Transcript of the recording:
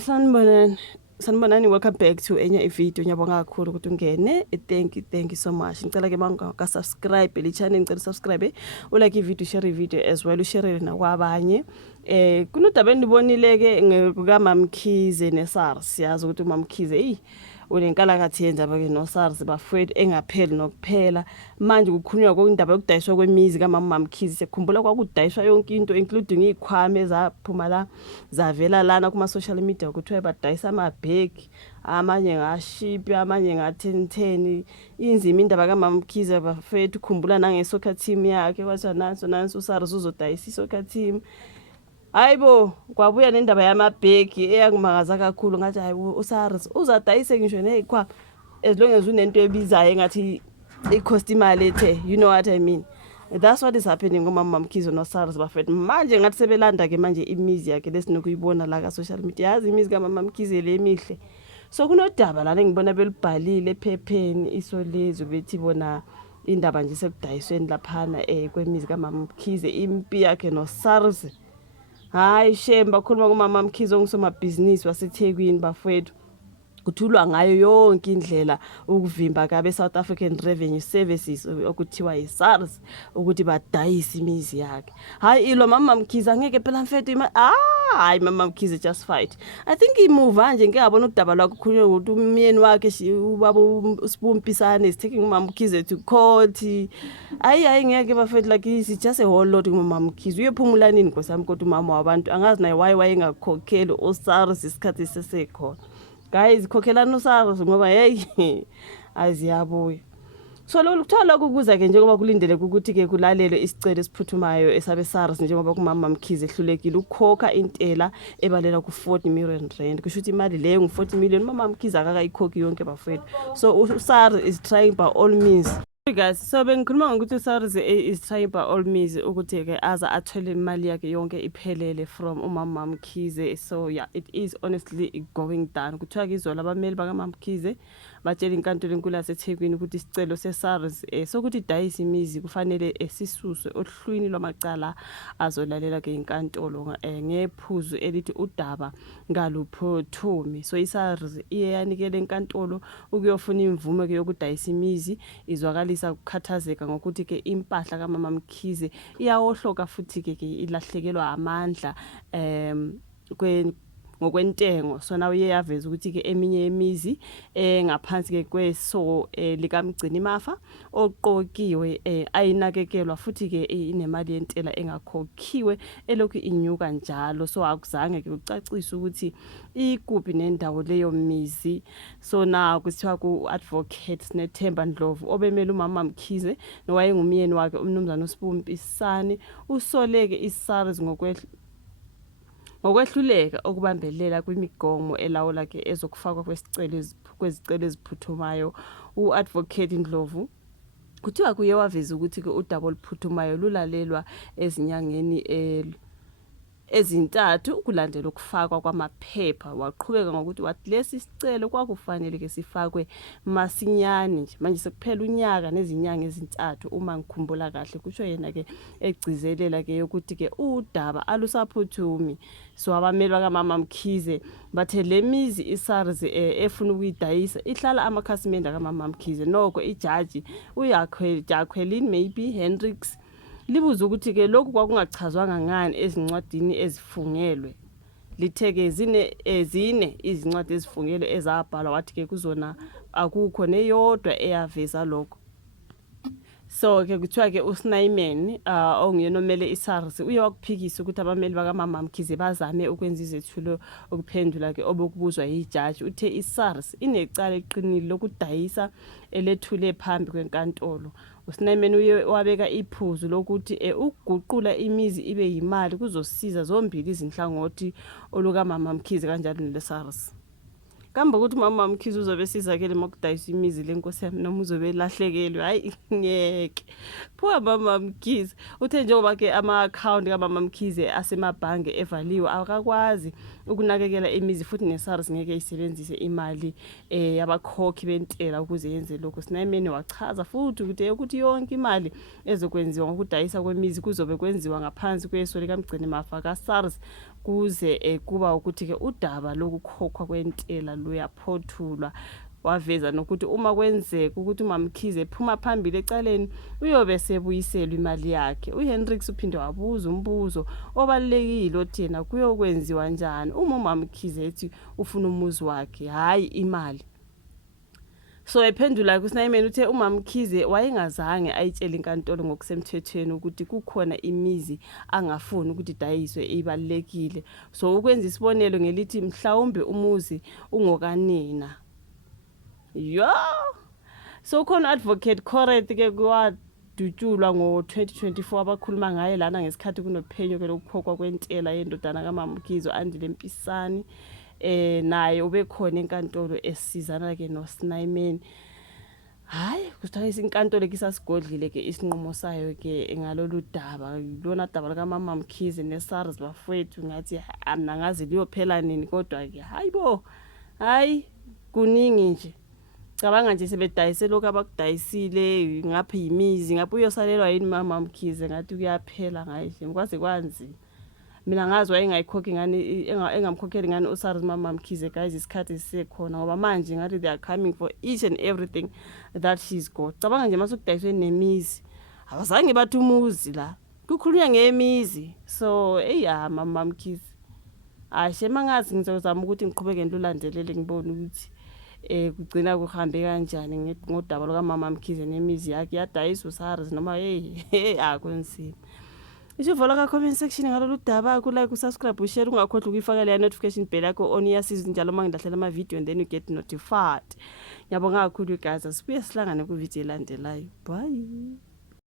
Sanibonani, welcome back to enye video. Ngiyabonga kakhulu ukuthi ungene. Thank you so much. Ngicela ke mangaka subscribe le channel, ngicela subscribe, ulike i-video, share i-video as well, ushare nakwabanye. Kunodaba endibonile ke ngekuka Mamkhize neSARS. Siyazi ukuthi uMamkhize unenkalakathi yendaba ke noSARS bafowethu engapheli nokuphela. Manje kukhulunywa ngokundaba yokudayiswa kwemizi kaMamkhize. Sekukhumbula kwakudayiswa yonke into including izikhwama ezaphuma la zavela lana kuma social media ukuthi badayisa amabhegi, amanye ngashipi, amanye nga1010. Inzima indaba kaMamkhize bafowethu, khumbula nange-soccer team yakhe kwathiwa nanso uSARS uzodayisa i-soccer team. Hayibo, kwabuya nendaba yamabhegi eyangimangaza kakhulu, ngathi hayibo uSARS uzadayise ngisho nezikhwama as long as unento ebizayo engathi i-cost imali ethe, you know what I mean. That's what is happening ngoMamkhize noSARS bafethu. Manje ngathi sebelanda ke manje imizi yakhe lesinokuyibona la ka social media. Yazi imizi kaMamkhize le emihle. So kunodaba la ngibona belibhalile ephepheni isolezwe bethi bona indaba nje sekudayisweni laphana kwemizi kaMamkhize impi yakhe noSARS. Hayi shame, bakhuluma ngoMamkhize ongisomabhizinisi waseThekwini bafethu. Kuthulwa ngayo yonke indlela ukuvimba kabe South African Revenue Services okuthiwa yiSARS ukuthi badayise imizi yakhe. Hayi ilo Mamkhize angeke phela mfethu hayi Mamkhize just fight. I think imove nje ngiyabona udaba lwakho kukhulunywa ukuthi umyeni wakhe ubaba uSibumpisane is taking Mamkhize to court. Hayi ngeke bafethu like is just a whole lot ngoMamkhize. Uyephumula nini nkosami kodwa umama wabantu angazi naye why engakhokheli uSARS isikhathi sesekhona. Guys, khokhelana uSARS ngoba hey aziyabuya. So lokuthola lokhu kuza ke njengoba kulindele ukuthi ke kulalelwe isicelo esiphuthumayo esabe SARS njengoba kuMamkhize ehlulekile ukukhokha intela ebalela ku40 million rand. Kusho ukuthi imali leyo ngu40 million Mamkhize akakayikhokhi yonke bafethu. So uSARS is trying by all means. Guys, so bengikhuluma ngokuthi uSARS is trying by all means ukuthi ke aza athole imali yakhe yonke iphelele from uMamkhize. So yeah, it is honestly going down. Kuthiwa izola abameli bakaMamkhize batshela inkantolo enkulu yaseThekwini ukuthi isicelo seSARS sokuthi idayise imizi kufanele sisuswe ohlwini lwamacala azolalela ke inkantolo ngephuzu elithi udaba ngaluphothumi. So iSARS iyanikele inkantolo ukuyofuna imvume ke yokudayisa imizi. Izwakalisa ukukhathazeka ngokuthi ke impahla kaMamkhize iyawohloka futhi ke ilahlekelwa amandla ngokwentengo. So nawe uyaveza ukuthi ke eminye yemizi ngaphansi ke kweso likamgcini mafa oqokiwe ayinakekelwa futhi ke inemali yentela engakhokhiwe elokhu inyuka njalo. So akuzange ke ucacisa ukuthi ikuphi nendawo leyo mizi. So na kuthiwa ku-advocate Nethemba Ndlovu obemela uMamkhize nowayengumyeni wakhe umnumzana uSibumpisane usoleke iSARS ngokwehluleka okubambelela kwimigomo elawula ke ezokufakwa kwezicelo eziphuthumayo. U-advocate Ndlovu kuthiwa kuye waveza ukuthi ke udaba oluphuthumayo lulalelwa ezinyangeni ezintathu kulandela ukufakwa kwamaphepha. Waqhubeka ngokuthi wathi lesi sicelo kwakufanele ke sifakwe masinyane nje, manje sekuphela unyaka nezinyanga ezintathu uma ngikhumbula kahle. Kusho yena ke egcizelela ke ukuthi ke udaba alusaphuthumi. So abameli bakaMamkhize bathe le mizi iSARS efuna ukuyidayisa ihlala amakhasimende kaMamkhize. Noko ijaji Jacqueline maybe Hendricks libuza ukuthi ke lokhu kwakungachazwanga ngani ezincwadini ezifungelwe. Litheke zine izincwadi ezifungelwe ezabhalwa, wathi ke kuzona akukho neyodwa eyaveza lokho. So ke kuthiwa ke uSnyman ongiyena omele iSARS uye wakuphikisa ukuthi abameli bakaMamkhize bazame ukwenza izethulo ukuphendula ke obokubuzwa yijaji. Uthe iSARS inecala eqinile lokudayisa elethule phambi kwenkantolo. uSnyman uye wabeka iphuzu lokuthi ukuguqula imizi ibe yimali kuzosiza zombili izinhlangothi olukaMamkhize kanjalo neleSARS. Kambe ukuthi uMamkhize uzobe sizakele mokudayisa imizi lenkosi yami noma uzobe lahlekelwe. Hayi ngeke. Pho Mamkhize uthe njengoba ke ama-account kaMamkhize asemabhange evaliwe akakwazi ukunakekela imizi futhi neSARS ngeke isebenzise imali yabakhokhi bentela ukuze yenze lokho. Sinayimene wachaza futhi ukuthi yonke imali ezokwenziwa ngokudayisa kwemizi kuzobe kwenziwa ngaphansi kweso likamgcini mafa kaSARS kuze kuba ukuthi ke udaba lokukhokhwa kwentela luyaphothulwa waveza nokuthi uma kwenzeka ukuthi uMamkhize ephuma phambili ecaleni uyobe sebuyiselwa imali yakhe. uHendricks uphinde wabuza umbuzo obalekile othi yena kuyokwenziwa kanjani uma uMamkhize ethi ufuna umuzi wakhe hayi imali. So ephendula kuSnyman uthe uMamkhize wayengazange ayitshela inkantolo ngokusemthethweni ukuthi kukhona imizi angafuni ukuthi idayiswe ibalekile. So ukwenza isibonelo ngelithi mhlawumbe umuzi ungokanina. So khona advocate Correct ke kwadutshulwa ngo-2024 abakhuluma ngaye lana ngesikhathi kunophenyo ke lokukhokhwa kwentela yendodana kaMamkhize Andile Mpisane. Naye ubekhona enkantolo esizana ke noSnyman. Hayi kusithayisa inkantolo kisasigodlile ke isinqumo sayo ke ngalolu daba lona daba lika Mamkhize neSARS bafowethu ngathi mina ngazi liyophela nini kodwa ke hayibo hayi kuningi nje. Cabanga nje sebedayise lokho abakudayisile ngapha yimizi ngapha uyosalelwa yini Mamkhize ngathi kuyaphela ngaye nje kwaze kwanzima. Mina ngazi wayengayikhokhi ngani engamkhokheli ngani uSARS Mamkhize guys isikhathi sisekhona ngoba manje ngathi they are coming for each and everything that she's got. Cabanga nje masukudayiswe nemizi abazange bathi umuzi la kukhulunywa ngemizi. So Mamkhize ashe mangazi ngizozama ukuthi ngiqhubeke ngilulandelele ngibone ukuthi kugcina kuhambe kanjani ngodaba loka Mamkhize nemizi yakhe yadayisa uSARS noma akwenzima. Isivola ka comment section ngalolu daba ku like usubscribe ushare ungakhohlwa ukuyifaka le notification bell yakho on yasiza njalo mangidahlela ama video and then you get notified. Ngiyabonga kakhulu guys asibuye sihlangane ku video elandelayo. Bye.